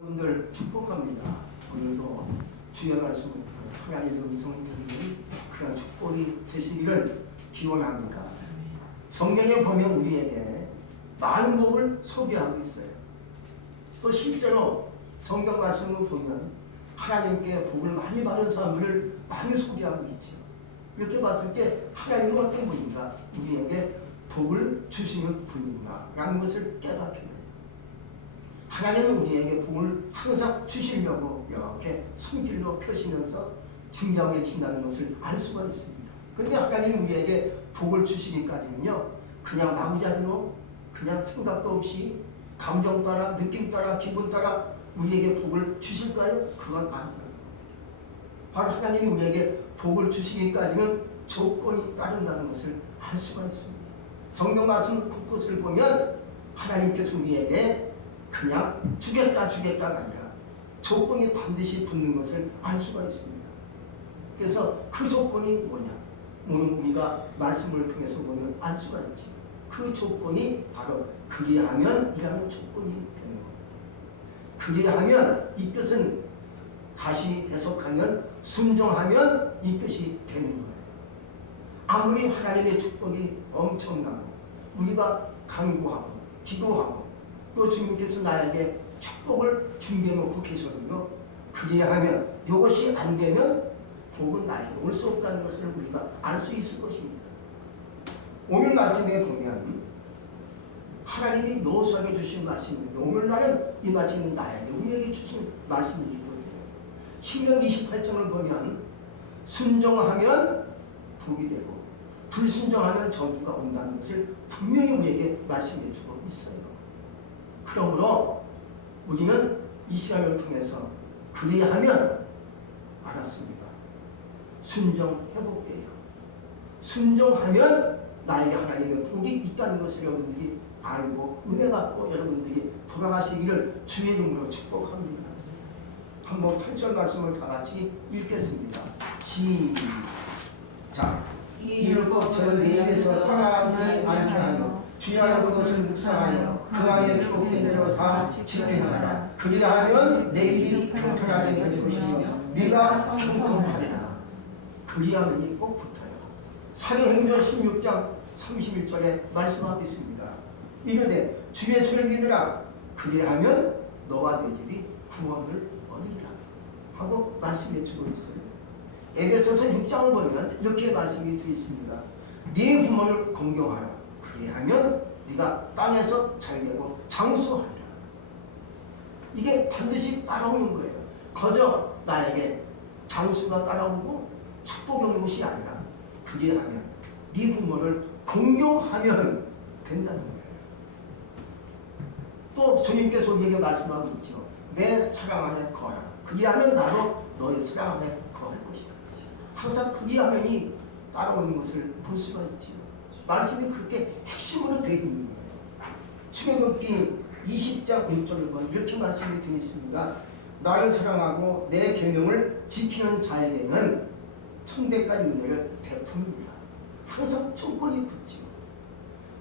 여러분들 축복합니다. 오늘도 주의 말씀을 하나님의 음성을 들으는 그런 축복이 되시기를 기원합니다. 성경에 보면 우리에게 많은 복을 소개하고 있어요. 또 실제로 성경 말씀을 보면 하나님께 복을 많이 받은 사람들을 많이 소개하고 있죠. 이렇게 봤을 때 하나님은 어떤 분인가? 우리에게 복을 주시는 분이구나 라는 것을 깨닫게 돼요. 하나님은 우리에게 복을 항상 주시려고 이렇게 손길로 펴시면서 중요하게 계신다는 것을 알 수가 있습니다. 그런데 하나님은 우리에게 복을 주시기까지는요, 그냥 마구잡이로 그냥 생각도 없이 감정 따라 느낌 따라 기분 따라 우리에게 복을 주실까요? 그건 아니에요. 바로 하나님이 우리에게 복을 주시기까지는 조건이 따른다는 것을 알 수가 있습니다. 성경 말씀 곳곳을 보면 하나님께서 우리에게 그냥 주겠다가 아니라 조건이 반드시 붙는 것을 알 수가 있습니다. 그래서 그 조건이 뭐냐? 오늘 우리가 말씀을 통해서 보면 알 수가 있지. 그 조건이 바로 그리하면 이라는 조건이 되는 겁니다. 그리하면 이 뜻은 다시 해석하면 순종하면 이 뜻이 되는 거예요. 아무리 하나님의 축복이 엄청나고 우리가 간구하고 기도하고 또 주님께서 나에게 축복을 준비해놓고 계셔도요, 그리하면 이것이 안 되면 복은 나에게 올 수 없다는 것을 우리가 알 수 있을 것입니다. 오늘 말씀에 보면 하나님이 여호수아에게 주신 말씀입니다. 오늘날은 이 말씀이 나에게 우리에게 주신 말씀이거든요. 신명 28장을 보면 순종하면 복이 되고 불순종하면 저주가 온다는 것을 분명히 우리에게 말씀해 주고 있어요. 그러므로 우리는 이 시간을 통해서 그리하면 알았습니다. 순종해볼게요. 순종하면 나에게 하나님의 복이 있다는 것을 여러분들이 알고 은혜 받고 여러분들이 돌아가시기를 주의 이름으로 축복합니다. 한번 8절 말씀을 다 같이 읽겠습니다. 시작. 이를 꼭 저를 내 입에서 떠나지 않게 하며 주야로 그것을 묵상하여 그 안에 기록된 대로 다 지켜나가라. 그리하면 내 길이 평평하게 될 것이며 네가 평평하리라. 그리하면이 꼭 붙어요. 사도행전 16장 31절에 말씀하고 있습니다. 이르되 주의 손을 믿으라. 그리하면 너와 내 집이 구원을 얻으리라 하고 말씀해 주고 있어요. 에베소서 6장을 보면 이렇게 말씀이 되어 있습니다. 네 부모를 공경하라. 그리하면 네가 땅에서 잘되고 장수하리라. 이게 반드시 따라오는 거예요. 거저 나에게 장수가 따라오고 축복이 오는 것이 아니라 그리하면 네 부모를 공경하면 된다는 거예요. 또 주님께서 우리에게 말씀하고 있죠. 내 사랑 안에 거하라. 그리하면 나도 너의 사랑 안에 거할 것이다. 항상 그리하면이 따라오는 것을 볼 수가 있죠. 말씀이 그렇게 핵심으로 되어 있는 거예요. 출애굽기 20장 6절을 보면 이렇게 말씀이 되어 있습니다. 나를 사랑하고 내 계명을 지키는 자에게는 천대까지 은혜를 베풉니다. 항상 조건이 붙죠.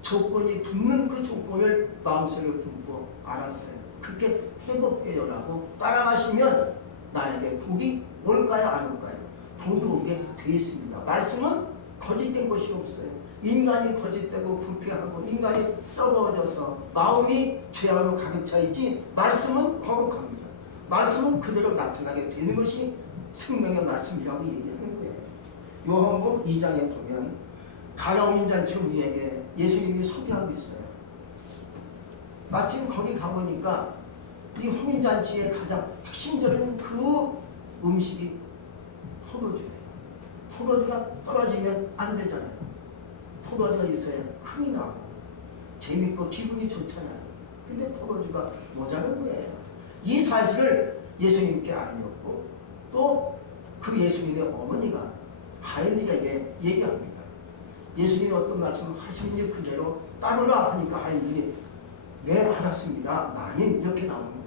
조건이 붙는 그 조건을 마음속에 품고 알았어요. 그렇게 해볼게요라고 따라가시면 나에게 복이 올까요 안 올까요? 복이 오게 되어 있습니다. 말씀은 거짓된 것이 없어요. 인간이 거짓되고 부패하고 인간이 썩어져서 마음이 죄악으로 가득 차 있지 말씀은 거룩합니다. 말씀은 그대로 나타나게 되는 것이 생명의 말씀이라고 얘기하는 거예요. 요한복음 2장에 보면 가나 혼인잔치 우리에게 예수님이 소개하고 있어요. 마침 거기 가보니까 이 혼인잔치의 가장 핵심적인 그 음식이 포도주예요. 포도주가 떨어지면 안 되잖아요. 포도주가 있어야 흥이 나고 재밌고 기분이 좋잖아요. 근데 포도주가 모자란 거예요. 이 사실을 예수님께 알렸고 또 그 예수님의 어머니가 하인들에게 얘기합니다. 예수님이 어떤 말씀을 하시는지 그대로 따르라 하니까 하인들이 네 알았습니다. 나님 이렇게 나오는 거예요.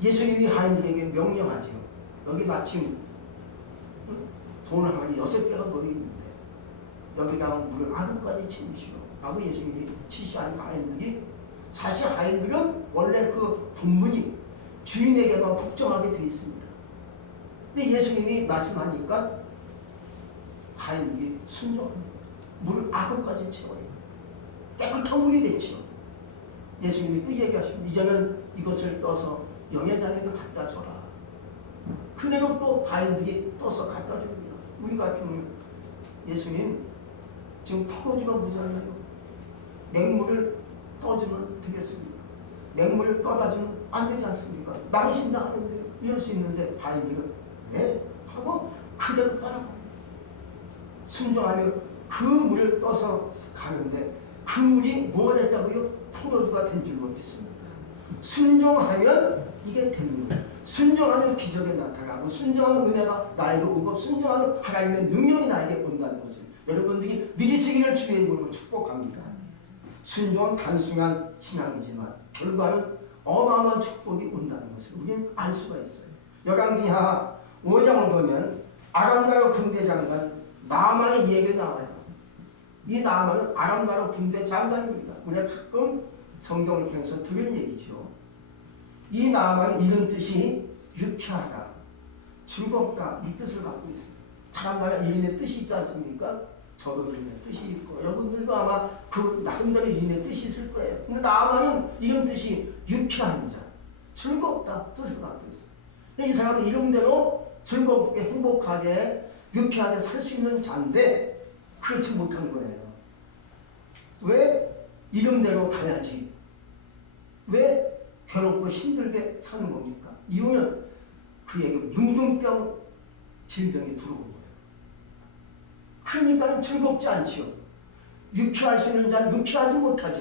예수님이 하인들에게 명령하죠. 여기 마침 돈을 하니 6개가 머리 있는데 여기다가 물을 아루까지 치우시오 라고 예수님이 지시하니까 하인들이 사실 하인들은 원래 그 본분이 주인에게만 복종하게 되어 있습니다. 근데 예수님이 말씀하니까 하인들이 순종합니다. 물을 악어까지 채워요. 깨끗한 물이 됐죠. 예수님이 또 얘기하십니다. 이제는 이것을 떠서 영예자에게 갖다 줘라. 그대로 또 하인들이 떠서 갖다 줍니다. 우리 같은 예수님 지금 포도주가 모자라요. 냉물을 떠주면 되겠습니까? 냉물을 떠가주면 안 되지 않습니까? 나르신다 하는데 이럴 수 있는데 하인들은 네? 하고 그대로 따라갑니다. 순종하며 그 물을 떠서 가는데 그 물이 뭐가 됐다고요? 포도주가 된 줄 믿습니다. 순종하면 이게 되는 거예요. 순종하면 기적이 나타나고 순종하면 은혜가 나에게 오고 순종하면 하나님의 능력이 나에게 온다는 것을 여러분들이 믿으시기를 주의 이름으로 축복합니다. 순종은 단순한 신앙이지만 결과는 어마어마한 축복이 온다는 것을 우리는 알 수가 있어요. 열왕기하 5장을 보면 아람 나라 군대 장관 나만의 얘기가 나와요. 이 나만은 아람 나라 군대 장관입니다. 우리가 가끔 성경을 통해서 들은 얘기죠. 이 나만은 이런 뜻이 유쾌하다, 즐겁다 이 뜻을 갖고 있어요. 사람마다 이인의 뜻이 있지 않습니까? 저도 이인의 뜻이 있고 여러분들도 아마 그 나름대로 이인의 뜻이 있을 거예요. 근데 나만은 이런 뜻이 유쾌한 자, 즐겁다 뜻을 갖고 있어요. 이 사람은 이름대로 즐겁게 행복하게 유쾌하게 살 수 있는 자인데 그렇지 못한 거예요. 왜? 이름대로 가야지. 왜 괴롭고 힘들게 사는 겁니까? 이유는 그에게 문둥병 질병이 들어온 거예요. 그러니까 즐겁지 않죠. 유쾌할 수 있는 자는 유쾌하지 못하죠.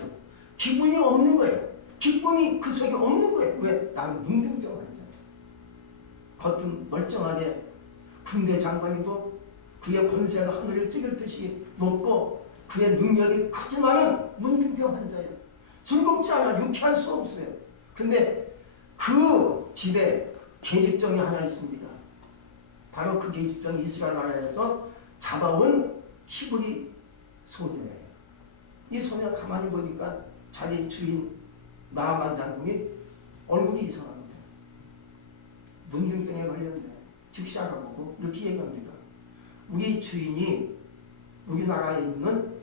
기분이 없는 거예요. 기분이 그 속에 없는 거예요. 왜? 나는 문둥병 환자. 겉은 멀쩡하게 군대 장관이고 그의 권세가 하늘을 찌를 듯이 높고 그의 능력이 크지만은 문둥병 환자예요. 즐겁지 않아. 유쾌할 수 없어요. 근데 그 집에 계집종이 하나 있습니다. 바로 그 계집종이 이스라엘 나라에서 잡아온 히브리 소녀예요. 이 소녀 가만히 보니까 자기 주인 나아만 장군이 얼굴이 이상합니다. 문둥병에 걸렸네. 즉시 알아보고 이렇게 얘기합니다. 우리 주인이 우리나라에 있는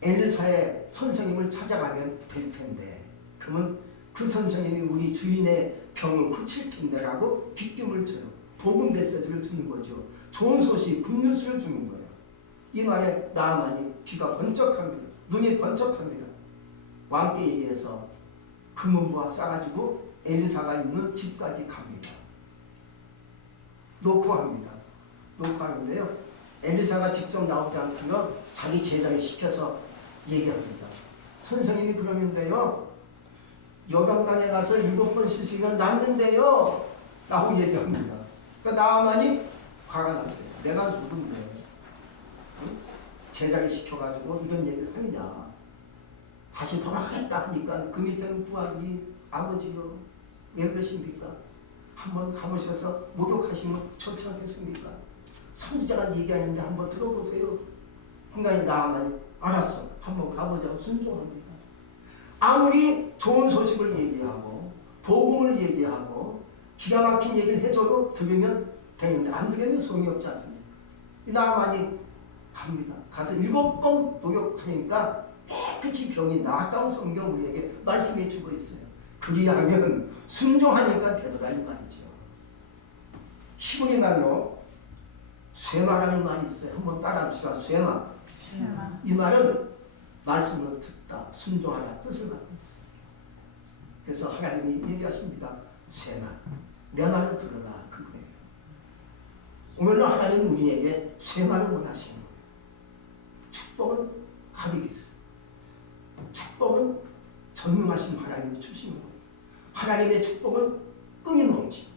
엘사의 선생님을 찾아가면 될 텐데 그러면 그 선생님이 우리 주인의 병을 고칠 텐데라고 뒷짐을 쳐요. 복음 메시지를 주는 거죠. 좋은 소식, 굿뉴스를 주는 거예요. 이 말에 나아만이 귀가 번쩍합니다. 눈이 번쩍합니다. 왕께 얘기해서 금은보화 싸가지고 엘리사가 있는 집까지 갑니다. 놓고 합니다. 놓고 하는데요. 엘리사가 직접 나오지 않고요. 자기 제자를 시켜서 얘기합니다. 선생님이 그러는데요. 여병강에 가서 7번 씻으면 낫는데요. 라고 얘기합니다. 그러니까 나아만이 화가 났어요. 내가 누군데 제자를 시켜가지고 이런 얘기를 하느냐. 다시 돌아가겠다 하니까 그 밑에는 부하들이 아버지요 왜 그러십니까? 한번 가보셔서 목욕하시면 좋지 않겠습니까? 선지자가 얘기하는데 한번 들어보세요. 그러니까 나아만이 알았어. 한번 가보자고 순종합니다. 아무리 좋은 소식을 얘기하고 복음을 얘기하고 기가 막힌 얘기를 해줘도 들으면 되는데 안 들으면 소용이 없지 않습니까? 나아만이 갑니다. 가서 7번 목욕하니까 깨끗이 병이 나았다고 성경 우리에게 말씀해 주고 있어요. 그리하면 순종하니까 되더라 이 말이죠. 히브리 말로 쇠마라는 말이 있어요. 한번 따라합시다. 쇠마. 이 말은 말씀을 듣다, 순종하라 뜻을 갖고 있어요. 그래서 하나님이 얘기하십니다. 쇠마, 내 말을 들어라 그거예요. 오늘은 하나님 우리에게 쇠마를 원하시는 거예요. 축복은 하비기스. 축복은 전능하신 하나님이 주시는 거예요. 하나님의 축복은 끊임없지.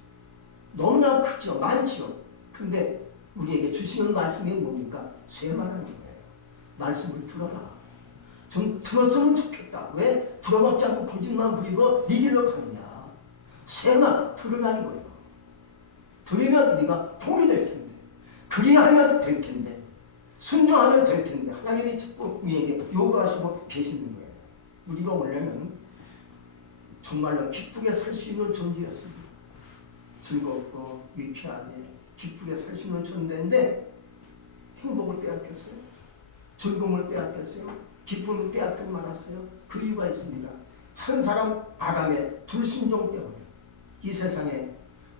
너무나 크죠. 많죠. 근데 우리에게 주시는 말씀이 뭡니까? 쇠마라는 거예요. 말씀을 들어라. 좀 들었으면 좋겠다. 왜? 들어먹지 않고 고집만 부리고 네 길로 가느냐. 쇠마 들으라 이거예요. 들으면 네가 복이 될 텐데. 그리하면 될 텐데. 순종하면 될 텐데. 하나님의 축복 우리에게 요구하시고 계시는 거예요. 우리가 원래는 정말로 기쁘게 살 수 있는 존재였습니다. 즐겁고 유쾌하게 기쁘게 살 수 있는 존재인데 행복을 빼앗겼어요. 즐거움을 빼앗겼어요. 기쁨을 빼앗기고 말았어요. 그 이유가 있습니다. 한 사람 아담의 불순종 때문에 이 세상에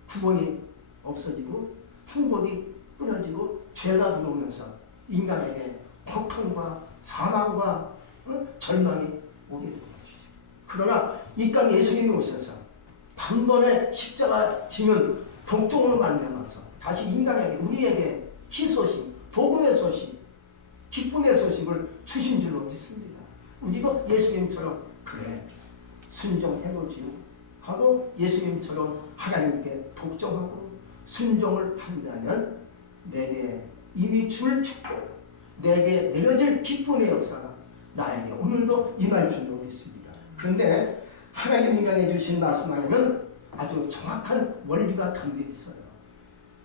구원이 없어지고 행복이 끊어지고 죄가 들어오면서 인간에게 고통과 사망과 절망이 오게 되는 것이죠. 그러나 이 땅 예수님이 오셔서 단번에 십자가 지는 복종으로 만나서 다시 인간에게 우리에게 희소식, 복음의 소식, 기쁨의 소식을 주신 줄로 믿습니다. 우리도 예수님처럼 그래 순종해보지요 하고 예수님처럼 하나님께 복종하고 순종을 한다면 내게 이미 줄 축복, 내게 내려질 기쁨의 역사가 나에게 오늘도 임할 줄로 믿습니다. 그런데 하나님 인간에 주신 말씀하면 아주 정확한 원리가 담겨 있어요.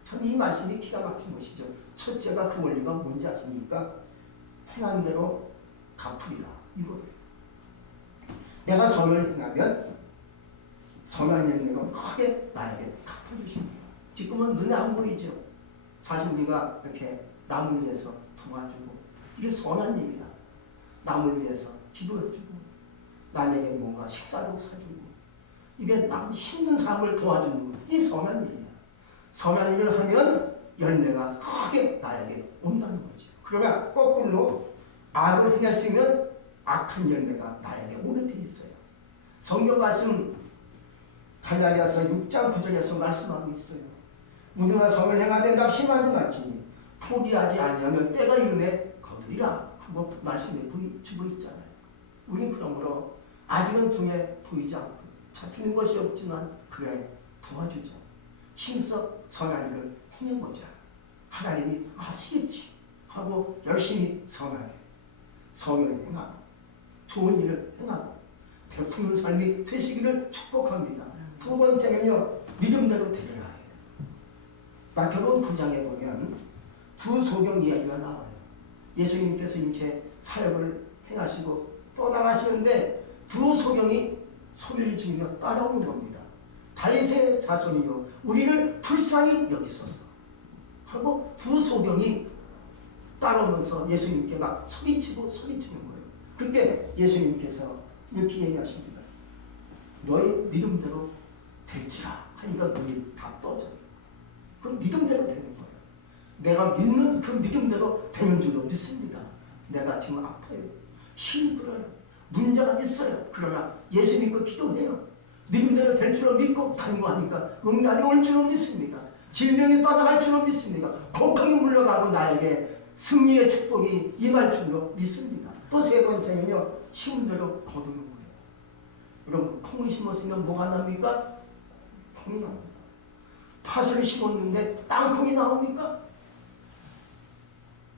참 이 말씀이 기가 막힌 것이죠. 첫째가 그 원리가 뭔지 아십니까? 행한 대로 갚으리라 이거예요. 내가 선을 행하면 선한 열매가 크게 나에게 갚아주십니다. 지금은 눈에 안 보이죠. 사실 우리가 이렇게 남을 위해서 도와주고 이게 선한 일이야. 남을 위해서 기도해주고 남에게 뭔가 식사도 사주고 이게 남 힘든 사람을 도와주는 거. 이 선한 일이야. 선한 일을 하면 열매가 크게 나에게 온다는 거죠. 그러나 거꾸로 악을 행했으면 악한 열매가 나에게 오게 돼 있어요. 성경 말씀 갈라디아서 6장 9절에서 말씀하고 있어요. 우리가 선을 행하되 낙심하지 말지니 포기하지 아니하면 때가 이르매 거두리라 하고 말씀해 주고 있잖아요. 우린 그러므로 아직은 등에 보이지 않고 잡히는 것이 없지만 그래 도와주자. 힘써 선한 일을 행해보자. 하나님이 아시겠지 하고 열심히 선하게 선을 행하고 좋은 일을 행하고 베푸는 삶이 되시기를 축복합니다. 두 번째는요, 믿음대로 되리라 해요. 마태복음 9장에 보면 두 소경 이야기가 나와요. 예수님께서 이렇게 사역을 행하시고 떠나가시는데 두 소경이 소리를 지르며 따라오는 겁니다. 다윗의 자손이요 우리를 불쌍히 여기소서 하고 두 소경이 따라오면서 예수님께 막 소리치는 거예요. 그때 예수님께서 이렇게 얘기하십니다. 너의 믿음대로 될지라 하니까 눈이 다 떠져요. 그럼 믿음대로 되는 거예요. 내가 믿는 그 믿음대로 되는 줄로 믿습니다. 내가 지금 아파요. 힘이 들어요. 문제가 있어요. 그러나 예수 믿고 기도해요. 믿음대로 될 줄로 믿고 간구하니까 응답이 올 줄로 믿습니다. 질병이 떠나갈 줄로 믿습니다. 고통이 물러가고 나에게 승리의 축복이 임할 줄로 믿습니다. 또 세 번째는요, 심은 대로 거두는 거예요. 여러분, 콩을 심었으면 뭐가 납니까? 콩이 나옵니다. 팥을 심었는데 땅콩이 나옵니까?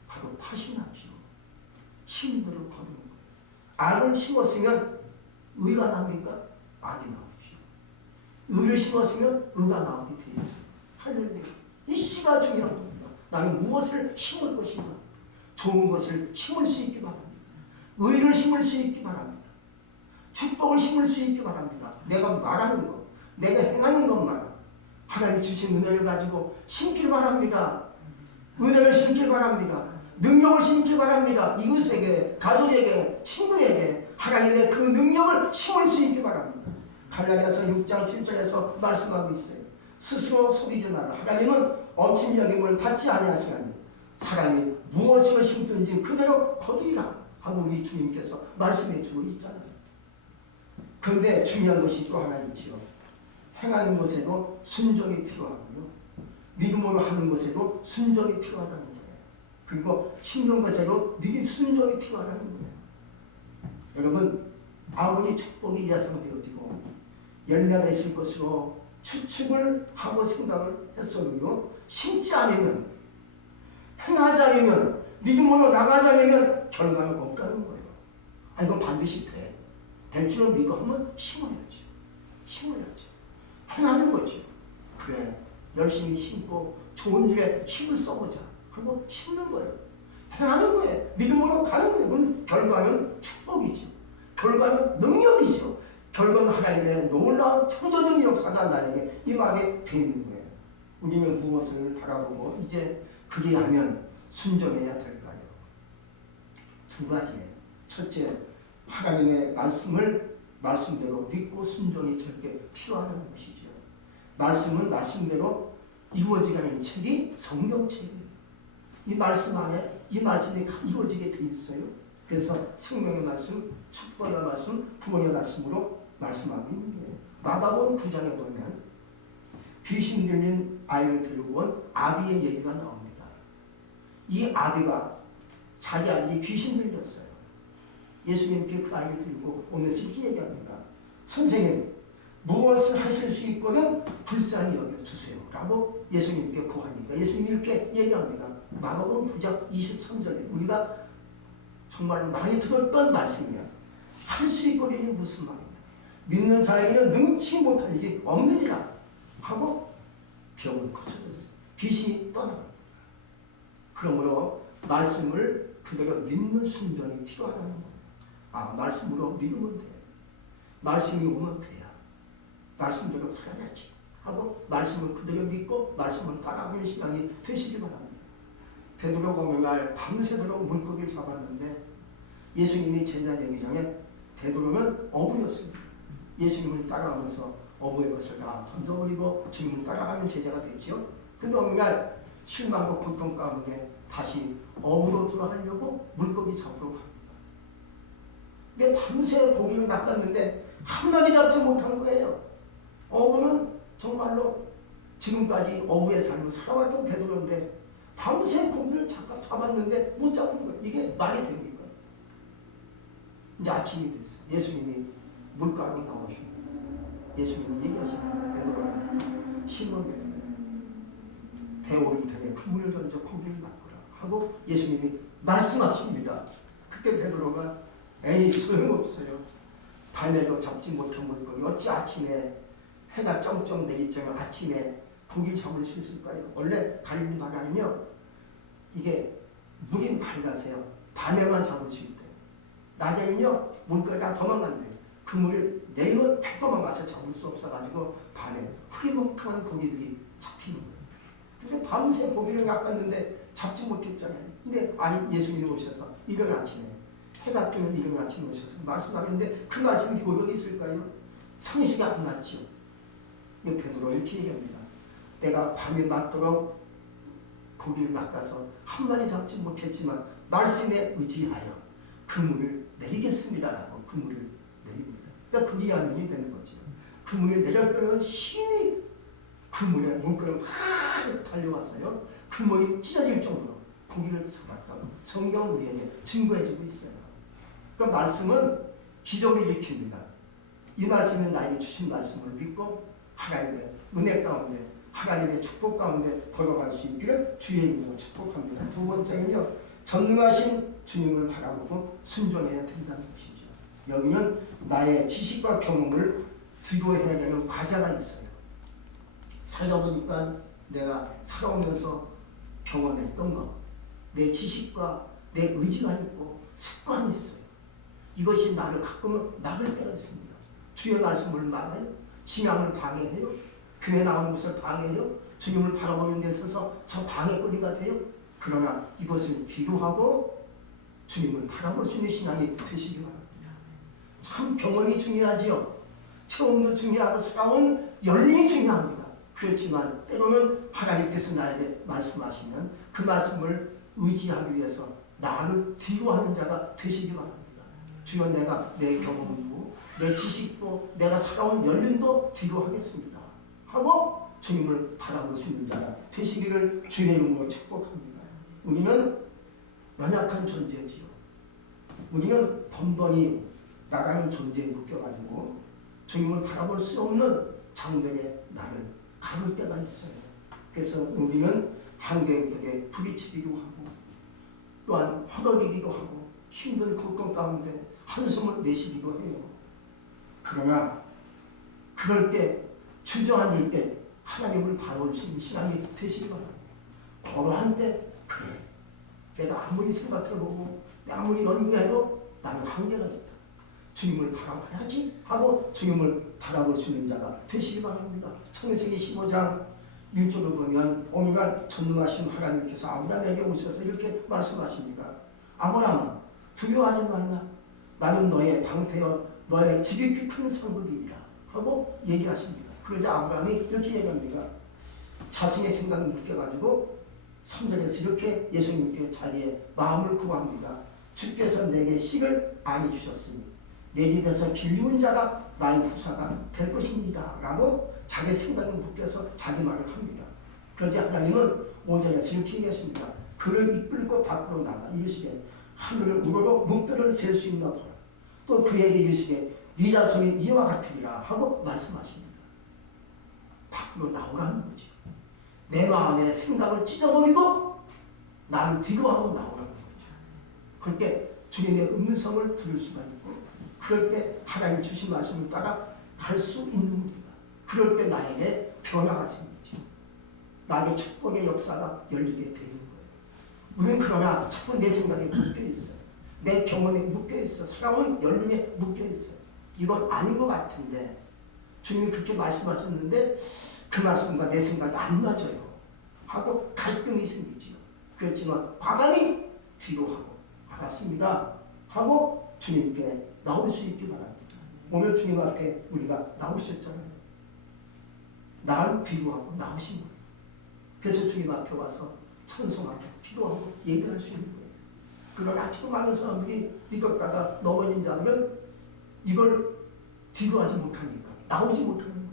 바로 팥이 나죠. 심은 대로 거두는 거예요. 악을 심었으면 의가 납니까? 악이 나오죠. 의를 심었으면 의가 나오게 돼 있어요. 할렐루야. 이 씨가 중요한 겁니다. 나는 무엇을 심을 것인가? 좋은 것을 심을 수 있기 바랍니다. 의를 심을 수 있기 바랍니다. 축복을 심을 수 있기 바랍니다. 내가 말하는 것, 내가 행하는 것만 하나님 주신 은혜를 가지고 심길 바랍니다. 은혜를 심길 바랍니다. 능력을 심길 바랍니다. 이웃에게, 가족에게, 친구에게 하나님의 그 능력을 심을 수 있기 바랍니다. 갈라디아서 6장 7절에서 말씀하고 있어요. 스스로 속이지 마라. 하나님은 엄신 여김을 받지 아니하시나니 사람이 무엇을 심든지 그대로 거두리라 하고 우리 주님께서 말씀해 주고 있잖아요. 그런데 중요한 것이 또 하나 있지요. 행하는 것에도 순종이 필요하고요. 믿음으로 하는 것에도 순종이 필요하다는 거예요. 그리고 심는 것에도 믿음 순종이 필요하다는 거예요. 여러분, 아무리 축복이 예상되어지고 열매가 있을 것으로 추측을 하고 생각을 했어도요, 심지 않으면, 행하지 않으면, 믿음으로 나가지 않으면 결과는 없다는 거예요. 아, 이건 반드시 돼. 될 줄로 믿고 하면 심어야죠. 심어야죠. 행하는 거죠. 그래, 열심히 심고 좋은 일에 힘을 써보자 하고 심는 거예요. 행하는 거예요. 믿음으로 가는 거예요. 그럼 결과는 축복이죠. 결과는 능력이죠. 결국은 하나님의 놀라운 창조적인 역사가 나에게 임하게 되어 있는 거예요. 우리는 무엇을 바라보고 이제 그게 아니면 순종해야 될까요? 두 가지예요. 첫째, 하나님의 말씀대로 믿고 순종이 절대 필요하다는 것이죠. 말씀은 말씀대로 이루어지라는 책이 성경책이에요. 이 말씀 안에 이 말씀이 다 이루어지게 되어 있어요. 그래서 생명의 말씀, 축복의 말씀, 구원의 말씀으로 말씀하고 있는 거예요. 마가복음 9장에 보면 귀신 들린 아이를 데리고 온 아비의 얘기가 나옵니다. 이 아비가 자기 아들이 귀신 들렸어요. 예수님께 그 아이를 들고 오면서 이렇게 얘기합니다. 선생님, 무엇을 하실 수 있거든 불쌍히 여겨주세요 라고 예수님께 고하니까 예수님이 이렇게 얘기합니다. 마가복음 9장 23절에 우리가 정말 많이 들었던 말씀이야. 할 수 있거든이 무슨 말이냐. 믿는 자에게는 능치 못할 일이 없느니라 하고 병을 고쳐줬어요. 귀신이 떠나갑니다. 그러므로 말씀을 그대로 믿는 순종이 필요하다는 거예요. 말씀으로 믿으면 돼. 말씀이 오면 돼야 말씀대로 살아야지 하고 말씀을 그대로 믿고 말씀을 따라가는 시간이 되시기 바랍니다. 베드로가 오늘날 밤새도록 물고기를 잡았는데 예수님이 제자 얘기장에 베드로는 어부였습니다. 예수님을 따라가면서 어부의 것을 다 던져버리고 주님을 따라가는 제자가 됐죠. 근데 어느 날 실망과 고통 가운데 다시 어부로 돌아가려고 물고기 잡으러 갑니다. 근데 밤새 고기를 낚았는데 한 마리 잡지 못한 거예요. 어부는 정말로 지금까지 어부의 삶을 살아왔던 베드로인데 밤새 고기를 잡았는데 못 잡은 거예요. 이게 말이 됩니까? 이제 아침이 됐어요. 예수님이 물가로 나오십니다. 예수님이 얘기하십니다. 베드로야, 시몬 베드로야, 배 오른편에 그물을 던져 고기를 낚으라 하고 예수님이 말씀하십니다. 그때 베드로가 에이 소용없어요. 달래도 잡지 못한 물고기 어찌 아침에 해가 쩡쩡 내리쬐면 아침에 고기를 잡을 수 있을까요? 원래 갈릴리 바다는요 이게 물이 밝아서요 밤에만 잡을 수 있대요. 낮에는요 물고기가 도망간대요. 그 물을 내일은 탁 도망가서 잡을 수 없어가지고 밤에 흐리멍텅한 고기들이 잡히는 거예요. 근데 밤새 고기를 낚았는데 잡지 못했잖아요. 근데 예수님이 오셔서 이른 아침에 해가 뜨면 이른 아침에 오셔서 말씀하는데 그 말씀이 오력이 있을까요? 상식이 안 났죠. 베드로 이렇게 얘기합니다. 내가 밤이 맞도록 고기를 낚아서 한 마리 잡지 못했지만 말씀에 의지하여 그물을 내리겠습니다 라고 그물을 내립니다. 그러니까 그게 아멘이 되는 거죠. 그물을 내려가면 신이 그물에 물고기가 막 달려와서요 그물이 찢어질 정도로 고기를 잡았다고 성경은 우리에게 증거해주고 있어요. 그러니까 말씀은 기적을 일으킵니다. 이 말씀은 나에게 주신 말씀을 믿고 하나님의 은혜 가운데 하나님의 축복 가운데 걸어갈 수 있기를 주의 이름으로 축복합니다. 두 번째는요, 전능하신 주님을 바라보고 순종해야 된다는 것이죠. 여기는 나의 지식과 경험을 뒤로해야 되는 과제가 있어요. 살다 보니까 내가 살아오면서 경험했던 것, 내 지식과 내 의지가 있고 습관이 있어요. 이것이 나를 가끔은 막을 때가 있습니다. 주의 말씀을 막아요. 신앙을 방해해요. 교회 나오는 것을 방해해요. 주님을 바라보는 데 있어서 저 방해거리가 돼요. 그러나 이것을 뒤로하고 주님을 바라볼 수 있는 신앙이 되시기 바랍니다. 참 경험이 중요하지요. 체험도 중요하고 살아온 연륜이 중요합니다. 그렇지만 때로는 하나님께서 나에게 말씀하시면 그 말씀을 의지하기 위해서 나를 뒤로하는 자가 되시기 바랍니다. 주여 내가 내 경험도 내 지식도 내가 살아온 연륜도 뒤로하겠습니다 하고 주님을 바라볼 수 있는 자가 되시기를 주의 이름으로 축복합니다. 우리는 연약한 존재지요. 우리는 덤덤히 나가는 존재에 묶여가지고 주님을 바라볼 수 없는 장벽에 나를 가둘 때가 있어요. 그래서 우리는 한계에 부딪히기도 하고 또한 허덕이기도 하고 힘든 고통 가운데 한숨을 내쉬기도 해요. 그러나 그럴 때 주저앉을 때 하나님을 바라볼 수 있는 신앙이 되시기 바랍니다. 고요한 때 그래 내가 아무리 생각해보고 내가 아무리 연구해도 나는 한계가 있다. 주님을 바라봐야지 하고 주님을 바라볼 수 있는 자가 되시기 바랍니다. 창세기 15장 1절을 보면 오늘날 전능하신 하나님께서 아브라함에게 오셔서 이렇게 말씀하십니다. 아브라함아 두려워하지 말라. 나는 너의 방패여 너의 지극히 큰 성부이라 하고 얘기하십니다. 그러자 아브라함이 이렇게 얘기합니다. 자신의 생각을 느껴가지고 3절에서 이렇게 예수님께 자기의 마음을 구합니다. 주께서 내게 식을 많이 주셨으니 내 집에서 길리운 자가 나의 후사가 될 것입니다 라고 자기 생각에 묶여서 자기 말을 합니다. 그러자 하나님은 5절에서 이렇게 얘기하십니다. 그를 이끌고 밖으로 나가 이르시되 하늘을 우러러 목표를 셀 수 있나 보라. 또 그에게 이르시되 네 자손이 이와 같으리라 하고 말씀하십니다. 밖으로 나오라는 거죠. 내 마음의 생각을 찢어버리고 나를 뒤로하고 나오라는 거죠. 그럴 때 주님의 음성을 들을 수가 있고 그럴 때 하나님 주신 말씀을 따라 갈 수 있는 겁니다. 그럴 때 나에게 변화가 생기죠. 나에게 축복의 역사가 열리게 되는 거예요. 우리는 그러나 자꾸 내 생각에 묶여있어요. 내 경험에 묶여있어요. 살아온 연륜에 묶여있어요. 이건 아닌 것 같은데 주님이 그렇게 말씀하셨는데 그 말씀과 내 생각이 안 맞아요 하고 갈등이 생기죠. 그렇지만 과감히 뒤로 하고 알았습니다 하고 주님께 나올 수 있기 바랍니다. 오늘 주님 앞에 우리가 나오셨잖아요. 나를 뒤로 하고 나오신 거예요. 그래서 주님 앞에 와서 찬송하고 기도하고 얘기할 수 있는 거예요. 그러나 아직도 많은 사람들이 이것 갖다 넘어진 자면 이걸 뒤로하지 못하니까 나오지 못하는 거예요.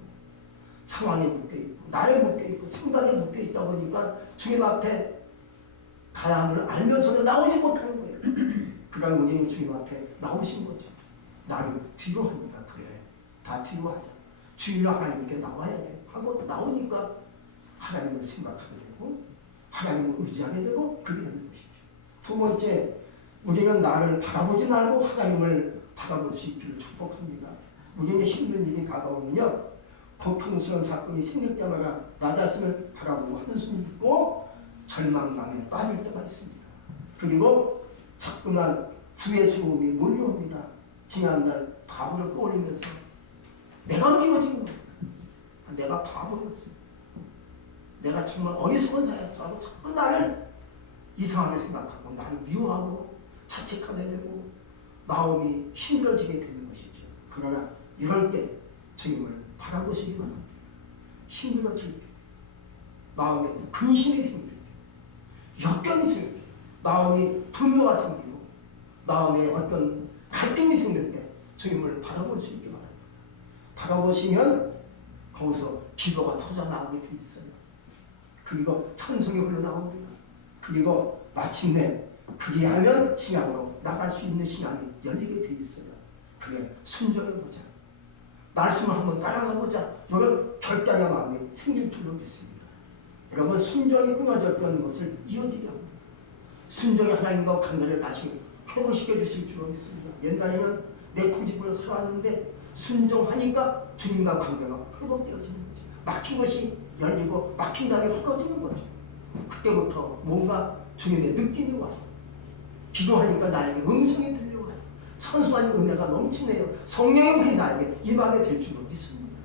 상황에 묶여있고 나에 묶여있고 생각에 묶여있다 보니까 주님 앞에 가야 함을 알면서도 나오지 못하는 거예요. 그러나 우리는 주님 앞에 나오신 거죠. 나를 뒤로 하니까 그래 다 뒤로 하자. 주님과 하나님께 나와야 돼 하고 나오니까 하나님을 생각하게 되고 하나님을 의지하게 되고 그렇게 되는 것이죠. 두 번째, 우리는 나를 바라보지 말고 하나님을 바라볼 수 있기를 축복합니다. 우리에게 힘든 일이 다가오면요, 고통스러운 사건이 생길 때마다 나 자신을 바라보고 한숨을 짓고 절망감에 빠질 때가 있습니다. 그리고 자꾸만 후회스러움이 몰려옵니다. 지난날 바보를 떠올리면서 내가 미워진 거야. 내가 바보였어. 내가 정말 어리석은 자였어 하고 자꾸 나를 이상하게 생각하고 나를 미워하고 자책하게 되고 마음이 힘들어지게 되는 것이죠. 그러나 이럴 때 주님을 바라보시기 바랍니다. 힘들어질 때, 마음에 근심이 생길 때, 역경이 생길 때, 마음이 분노가 생기고 마음에 어떤 갈등이 생길 때 주님을 바라볼 수 있기 바랍니다. 바라보시면 거기서 기도가 터져나오게 돼 있어요. 그리고 찬송이 흘러나옵니다. 그리고 마침내 그리하면 신앙으로 나갈 수 있는 신앙이 열리게 돼 있어요. 그래, 순종해보자. 말씀을 한번 따라가보자. 이런 결단의 마음이 생길 줄로 믿습니다. 여러분, 순종이 끊어졌던 것을 이어지게 합니다. 순종이 하나님과 관계를 다시 회복시켜 주실 줄로 믿습니다. 옛날에는 내 고집으로 살았는데 순종하니까 주님과 관계가 회복되어지는 거죠. 막힌 것이 열리고 막힌 땅이 헐어지는 거죠. 그때부터 뭔가 주님의 느낌이 와요. 기도하니까 나에게 음성이 들려와요. 천수한 은혜가 넘치네요. 성령의 불이 나에게 임하게 될 줄로 믿습니다.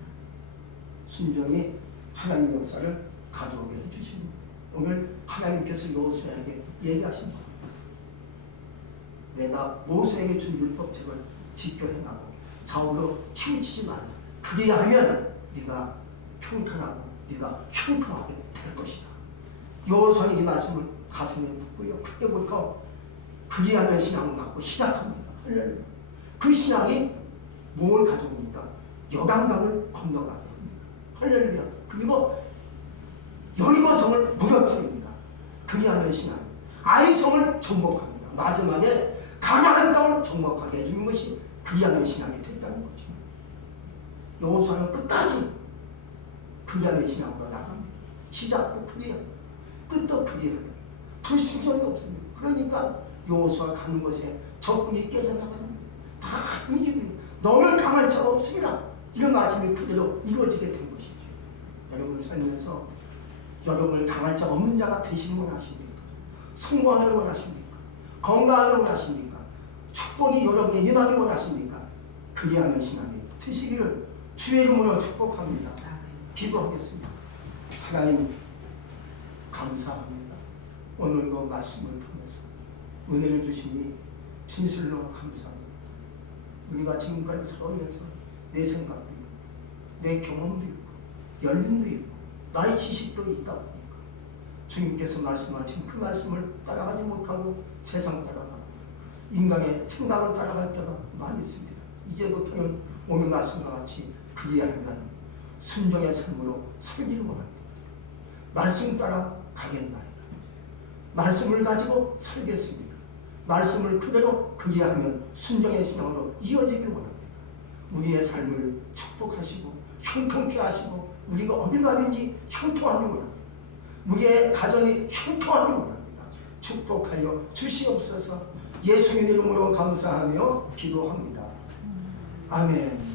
순종이 하나님의 역사를 가져오게 해주십니다. 오늘 하나님께서 여호수아에게 얘기하신 겁니다. 내가 모세에게 준 율법책을 지켜 행하고 좌우로 치우치지 말라. 그게 하면 네가 평탄하고 네가 형통하게 될 것이다. 여호수아는 이 말씀을 가슴에 묻고요. 그때부터 그리하는 신앙을 갖고 시작합니다. 할렐루야. 그 신앙이 뭘 가져옵니까? 여강강을 건너가게 합니다. 할렐루야. 그리고 여리고성을 무너뜨립니다. 그리하는 신앙. 아이성을 정복합니다. 마지막에 가나안 땅을 정복하게 해주는 것이 그리하는 신앙이 됐다는 거죠. 여호수아는 끝까지 그리하는 신앙으로 나갑니다. 시작도 그리하는, 끝도 그리하는, 불순종이 없습니다. 그러니까 여호수아 가는 곳에 적군이 깨져나가는 거예요. 다 이기고 너를 당할 자가 없습니다. 이런 말씀이 그대로 이루어지게 된 것이죠. 여러분 살면서 여러분을 당할 자 없는 자가 되시는 원하십니까? 성공하기를 원하십니까? 건강하기를 원하십니까? 축복이 여러분에게 임하기를 원하십니까? 그리하는 신앙이 되시기를 주의 이름으로 축복합니다. 기도하겠습니다. 하나님 감사합니다. 오늘 그 말씀을 통해서 은혜를 주시니 진실로 감사합니다. 우리가 지금까지 살아오면서 내 생각도 있고 내 경험도 있고 열림도 있고 나의 지식도 있다 보니까 주님께서 말씀하신 그 말씀을 따라가지 못하고 세상 따라가고 인간의 생각을 따라갈 때가 많이 있습니다. 이제부터는 오늘 말씀과 같이 그리하면 순종의 삶으로 살기를 원합니다. 말씀 따라 가겠나이다. 말씀을 가지고 살겠습니다. 말씀을 그대로 그리하면 순종의 신앙으로 이어지길 원합니다. 우리의 삶을 축복하시고 형통케 하시고 우리가 어딜 가든지 형통하길 원합니다. 우리의 가정이 형통하길 원합니다. 축복하여 주시옵소서. 예수의 이름으로 감사하며 기도합니다. 아멘.